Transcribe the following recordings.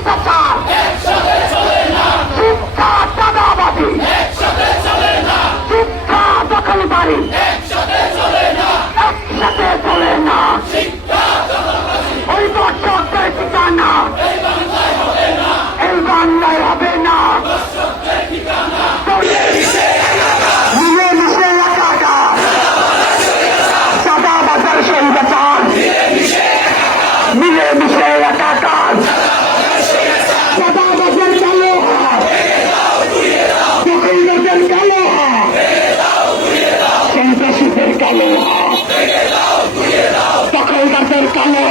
অত্যাচার শিক্ষা দাদাবাদী শিক্ষা দখলবাড়ি একসাথে চলে না। পরিবর্তন ঠিকানা। এই বাংলায় হবে না। মিলে মিশে একাকার সকল গাছের কালো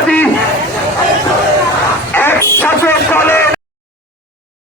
Cádiz.